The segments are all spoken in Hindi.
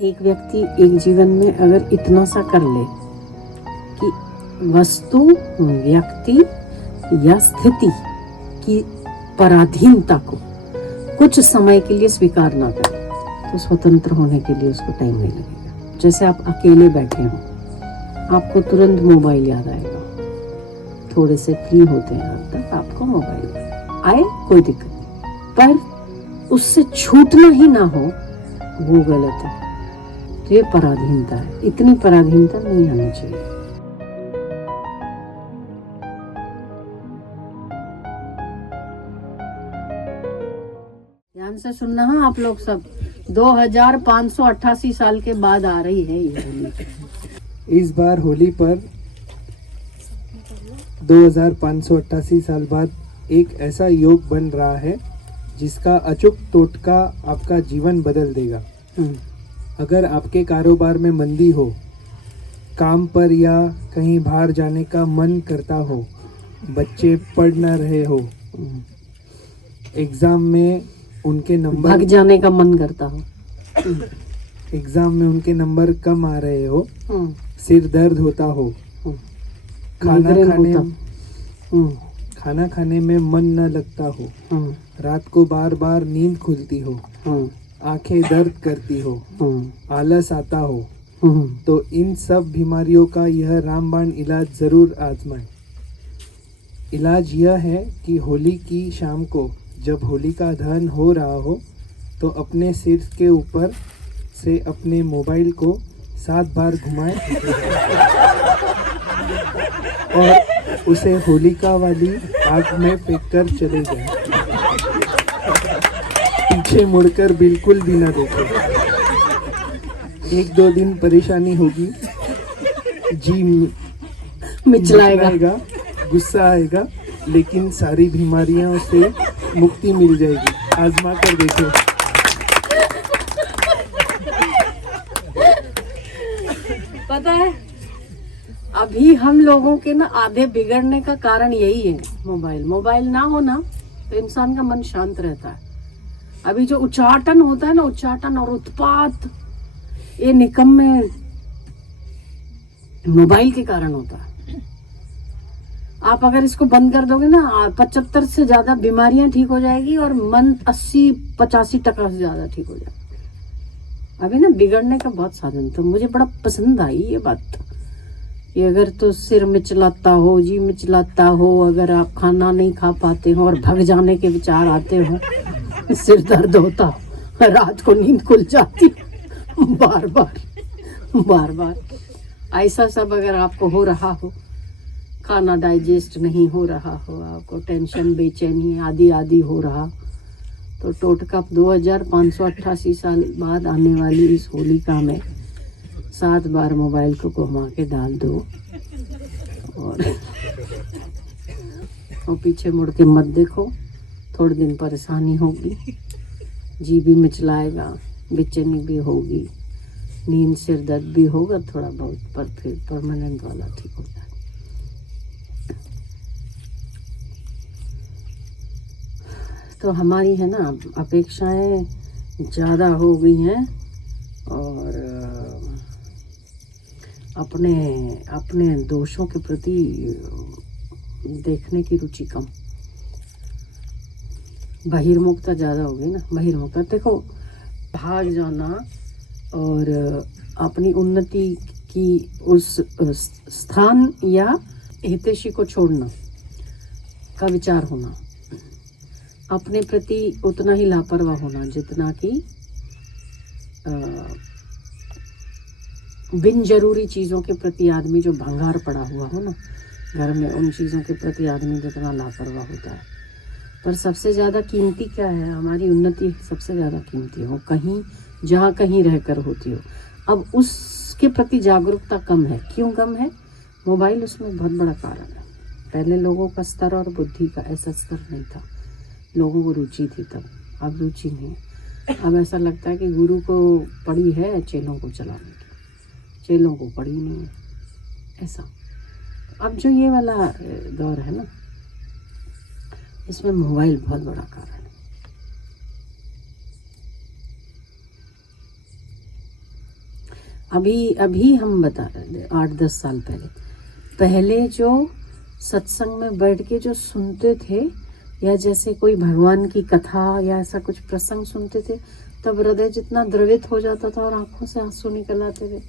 एक व्यक्ति एक जीवन में अगर इतना सा कर ले कि वस्तु, व्यक्ति या स्थिति की पराधीनता को कुछ समय के लिए स्वीकार ना करे, तो स्वतंत्र होने के लिए उसको टाइम नहीं लगेगा। जैसे आप अकेले बैठे हो, आपको तुरंत मोबाइल याद आएगा। थोड़े से फ्री होते हैं आप तक, आपको मोबाइल आए कोई दिक्कत नहीं, पर उससे छूटना ही ना हो वो गलत है। तो ये पराधीनता है, इतनी पराधीनता नहीं आनी चाहिए। ध्यान से सुनना है आप लोग सब, 2588 साल के बाद आ रही है ये होली। इस बार होली पर 2588 साल बाद एक ऐसा योग बन रहा है जिसका अचूक टोटका आपका जीवन बदल देगा। अगर आपके कारोबार में मंदी हो, काम पर या कहीं बाहर जाने का मन करता हो, बच्चे पढ़ न रहे हो, एग्जाम में उनके नंबर भाग जाने का मन करता हो, एग्जाम में उनके नंबर कम आ रहे हो, सिर दर्द होता हो, खाना खाने में मन न लगता हो, रात को बार बार नींद खुलती हो, आंखें दर्द करती हो, आलस आता हो, तो इन सब बीमारियों का यह रामबाण इलाज जरूर आजमाएं। इलाज यह है कि होली की शाम को जब होलिका दहन हो रहा हो तो अपने सिर के ऊपर से अपने मोबाइल को 7 बार घुमाएं और उसे होलिका वाली आग में फेंककर चले जाएं। पीछे मुड़कर बिल्कुल भी ना देखें। 1-2 दिन परेशानी होगी, जी मिचलाएगा, गुस्सा आएगा, लेकिन सारी बीमारियों से मुक्ति मिल जाएगी। आजमा कर देखो। पता है, अभी हम लोगों के ना आधे बिगड़ने का कारण यही है मोबाइल ना हो ना तो इंसान का मन शांत रहता है। अभी जो उच्चाटन होता है ना, उच्चाटन और उत्पात, ये निकम्मे मोबाइल के कारण होता है। आप अगर इसको बंद कर दोगे ना, 75 से ज्यादा बीमारियां ठीक हो जाएगी और मन 80-85% से ज्यादा ठीक हो जाएगा। अभी ना बिगड़ने का बहुत साधन, तो मुझे बड़ा पसंद आई ये बात कि अगर तो सिर मिचलाता हो, जी मिचलाता हो, अगर आप खाना नहीं खा पाते हो और भग जाने के विचार आते हो, सिर दर्द होता, रात को नींद खुल जाती बार बार ऐसा सब अगर आपको हो रहा हो, खाना डाइजेस्ट नहीं हो रहा हो, आपको टेंशन, बेचैनी आदि हो रहा, तो टोटका 2588 साल बाद आने वाली इस होलिका में 7 बार मोबाइल को घुमा के डाल दो और पीछे मुड़ के मत देखो। थोड़े दिन परेशानी होगी, जी भी मिचलाएगा, बेचैनी भी होगी, नींद, सिर दर्द भी होगा थोड़ा बहुत, पर फिर परमानेंट वाला ठीक हो जाए। तो हमारी है ना अपेक्षाएं ज़्यादा हो गई हैं और अपने दोषों के प्रति देखने की रुचि कम, बहिर्मुखता ज़्यादा हो गई ना। बहिर्मुखता देखो, भाग जाना और अपनी उन्नति की उस स्थान या हितैषी को छोड़ना का विचार होना, अपने प्रति उतना ही लापरवाह होना जितना कि बिन जरूरी चीज़ों के प्रति आदमी जो भंगार पड़ा हुआ हो ना घर में, उन चीज़ों के प्रति आदमी जितना लापरवाह होता है। पर सबसे ज़्यादा कीमती क्या है? हमारी उन्नति सबसे ज़्यादा कीमती हो, कहीं जहाँ कहीं रहकर होती हो। अब उसके प्रति जागरूकता कम है। क्यों कम है? मोबाइल उसमें बहुत बड़ा कारण है। पहले लोगों का स्तर और बुद्धि का ऐसा स्तर नहीं था, लोगों को रुचि थी तब, अब रुचि नहीं है। अब ऐसा लगता है कि गुरु को पड़ी है चेलों को चलाने की, चेलों को पड़ी नहीं है, ऐसा। अब जो ये वाला दौर है ना, इसमें मोबाइल बहुत बड़ा कारण है। अभी हम बता रहे थे 8-10 साल पहले जो सत्संग में बैठ के जो सुनते थे, या जैसे कोई भगवान की कथा या ऐसा कुछ प्रसंग सुनते थे, तब हृदय जितना द्रवित हो जाता था और आंखों से आंसू निकल आते थे।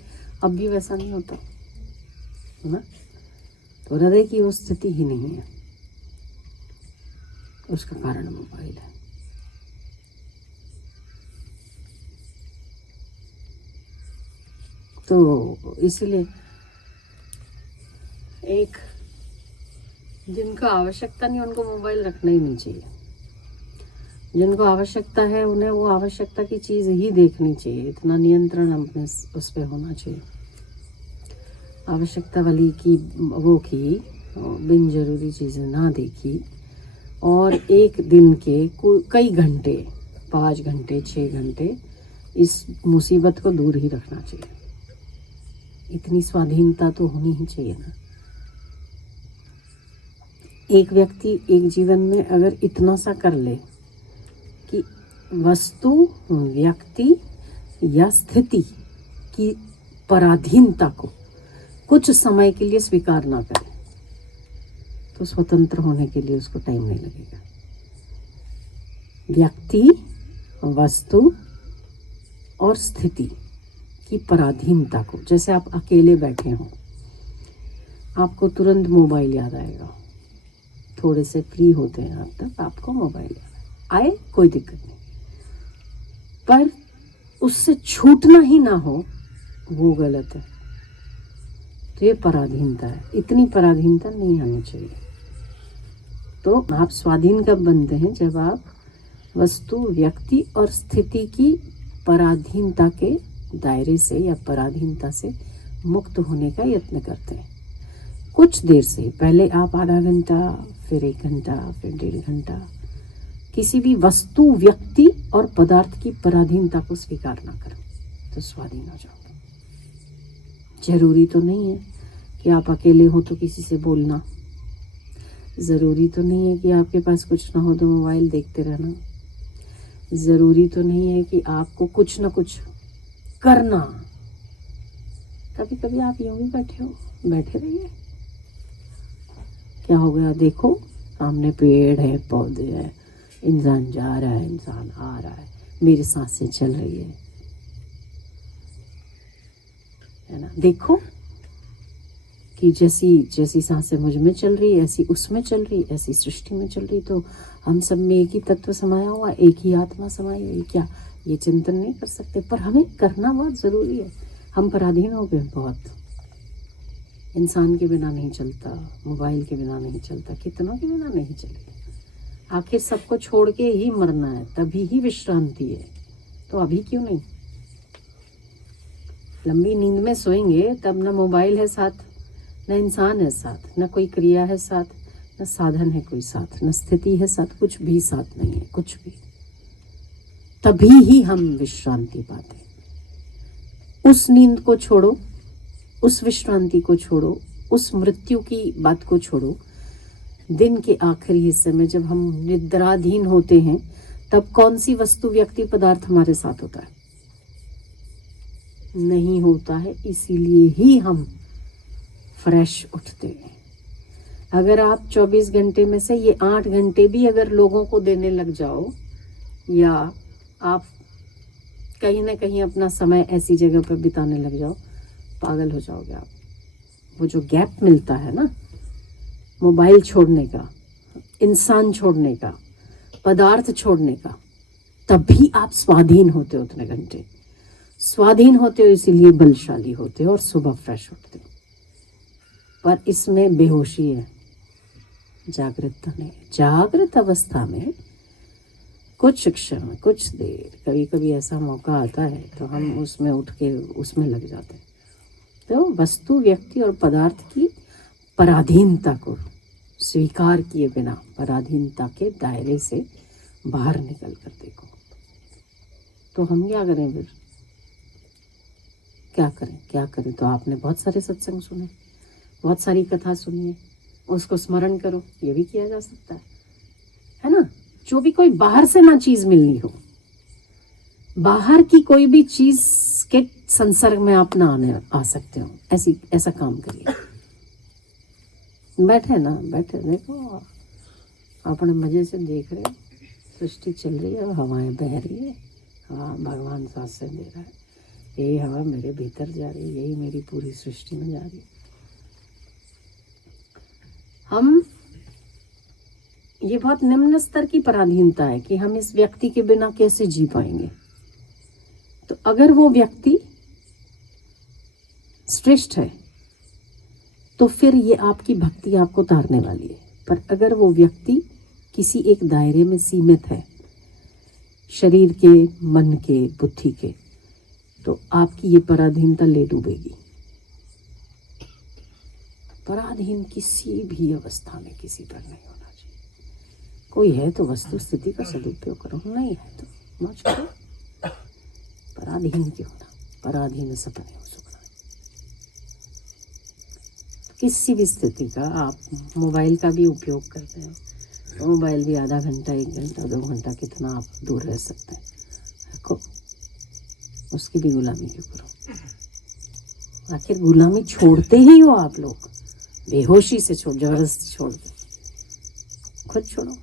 अब भी वैसा नहीं होता है ना। तो हृदय की वो स्थिति ही नहीं है, उसका कारण मोबाइल है। तो इसीलिए एक जिनको आवश्यकता नहीं उनको मोबाइल रखना ही नहीं चाहिए। जिनको आवश्यकता है उन्हें वो आवश्यकता की चीज़ ही देखनी चाहिए। इतना नियंत्रण अपने उस पर होना चाहिए। आवश्यकता वाली की वो की बिन जरूरी चीज़ें ना देखी, और एक दिन के कई घंटे 5 घंटे 6 घंटे इस मुसीबत को दूर ही रखना चाहिए। इतनी स्वाधीनता तो होनी ही चाहिए ना। एक व्यक्ति एक जीवन में अगर इतना सा कर ले कि वस्तु, व्यक्ति या स्थिति की पराधीनता को कुछ समय के लिए स्वीकार ना करे, तो स्वतंत्र होने के लिए उसको टाइम नहीं लगेगा। व्यक्ति, वस्तु और स्थिति की पराधीनता को, जैसे आप अकेले बैठे हो, आपको तुरंत मोबाइल याद आएगा। थोड़े से फ्री होते हैं आप तक, आपको मोबाइल याद आए, कोई दिक्कत नहीं, पर उससे छूटना ही ना हो वो गलत है। तो ये पराधीनता है। इतनी पराधीनता नहीं आनी चाहिए। तो आप स्वाधीन कब बनते हैं? जब आप वस्तु, व्यक्ति और स्थिति की पराधीनता के दायरे से या पराधीनता से मुक्त होने का यत्न करते हैं। कुछ देर से पहले आप आधा घंटा, फिर 1 घंटा, फिर 1.5 घंटा किसी भी वस्तु, व्यक्ति और पदार्थ की पराधीनता को स्वीकार ना करें, तो स्वाधीन हो जाओगे। जरूरी तो नहीं है कि आप अकेले हो तो किसी से बोलना, ज़रूरी तो नहीं है कि आपके पास कुछ ना हो तो मोबाइल देखते रहना, ज़रूरी तो नहीं है कि आपको कुछ ना कुछ करना। कभी कभी आप यूं ही बैठे रहिए। क्या हो गया? देखो सामने पेड़ है, पौधे हैं, इंसान जा रहा है, इंसान आ रहा है, मेरी सांसें चल रही है ना। देखो कि जैसी सांसें मुझ में चल रही है, ऐसी उसमें चल रही, ऐसी सृष्टि में चल रही। तो हम सब में एक ही तत्व समाया हुआ, एक ही आत्मा समाई हुई। क्या ये चिंतन नहीं कर सकते? पर हमें करना बहुत ज़रूरी है। हम पराधीन हो गए बहुत। इंसान के बिना नहीं चलता, मोबाइल के बिना नहीं चलता, कितनों के बिना नहीं चलेगा। आखिर सबको छोड़ के ही मरना है, तभी ही विश्रांति है। तो अभी क्यों नहीं? लंबी नींद में सोएंगे तब न मोबाइल है साथ, न इंसान है साथ, न कोई क्रिया है साथ, न साधन है कोई साथ, न स्थिति है साथ, कुछ भी साथ नहीं है, कुछ भी। तभी ही हम विश्रांति पाते। उस नींद को छोड़ो, उस विश्रांति को छोड़ो, उस मृत्यु की बात को छोड़ो। दिन के आखिरी हिस्से में जब हम निद्राधीन होते हैं, तब कौन सी वस्तु, व्यक्ति, पदार्थ हमारे साथ होता है? नहीं होता है। इसीलिए ही हम फ्रेश उठते हैं। अगर आप 24 घंटे में से ये 8 घंटे भी अगर लोगों को देने लग जाओ, या आप कहीं ना कहीं अपना समय ऐसी जगह पर बिताने लग जाओ, पागल हो जाओगे आप। वो जो गैप मिलता है ना, मोबाइल छोड़ने का, इंसान छोड़ने का, पदार्थ छोड़ने का, तभी आप स्वाधीन होते हो। उतने घंटे स्वाधीन होते हो, इसीलिए बलशाली होते हो और सुबह फ्रेश उठते हो। पर इसमें बेहोशी है, जागृतता नहीं। जागृत अवस्था में कुछ क्षण, कुछ देर, कभी कभी ऐसा मौका आता है तो हम उसमें उठ के उसमें लग जाते हैं। तो वस्तु, व्यक्ति और पदार्थ की पराधीनता को स्वीकार किए बिना, पराधीनता के दायरे से बाहर निकल कर देखो। तो हम क्या करें फिर? क्या करें? तो आपने बहुत सारे सत्संग सुने, बहुत सारी कथा सुनी है, उसको स्मरण करो। ये भी किया जा सकता है ना। जो भी कोई बाहर से ना चीज़ मिलनी हो, बाहर की कोई भी चीज़ के संसर्ग में आप ना आ सकते हो। ऐसा काम करिए। बैठे ना, बैठे, देखो अपने मजे से देख रहे हो, सृष्टि चल रही है और हवाएं बह रही है। हवा भगवान सांस से दे रहा है, यही हवा मेरे भीतर जा रही है, यही मेरी पूरी सृष्टि में जा रही है। हम, ये बहुत निम्न स्तर की पराधीनता है कि हम इस व्यक्ति के बिना कैसे जी पाएंगे। तो अगर वो व्यक्ति श्रेष्ठ है तो फिर ये आपकी भक्ति आपको तारने वाली है। पर अगर वो व्यक्ति किसी एक दायरे में सीमित है, शरीर के, मन के, बुद्धि के, तो आपकी ये पराधीनता ले डूबेगी। पराधीन किसी भी अवस्था में किसी पर नहीं होना चाहिए। कोई है तो वस्तु स्थिति का सदुपयोग करो, नहीं है तो मौज करो। पराधीन क्यों होना? पराधीन सपने हो सुखना। किसी भी स्थिति का, आप मोबाइल का भी उपयोग करते हैं तो मोबाइल भी आधा घंटा, 1 घंटा, 2 घंटा, कितना आप दूर रह सकते हैं, रखो, उसकी भी गुलामी क्यों करो? आखिर गुलामी छोड़ते ही हो आप लोग, बेहोशी से छोड़, जबरदस्ती छोड़ दो, खुद छोड़ो।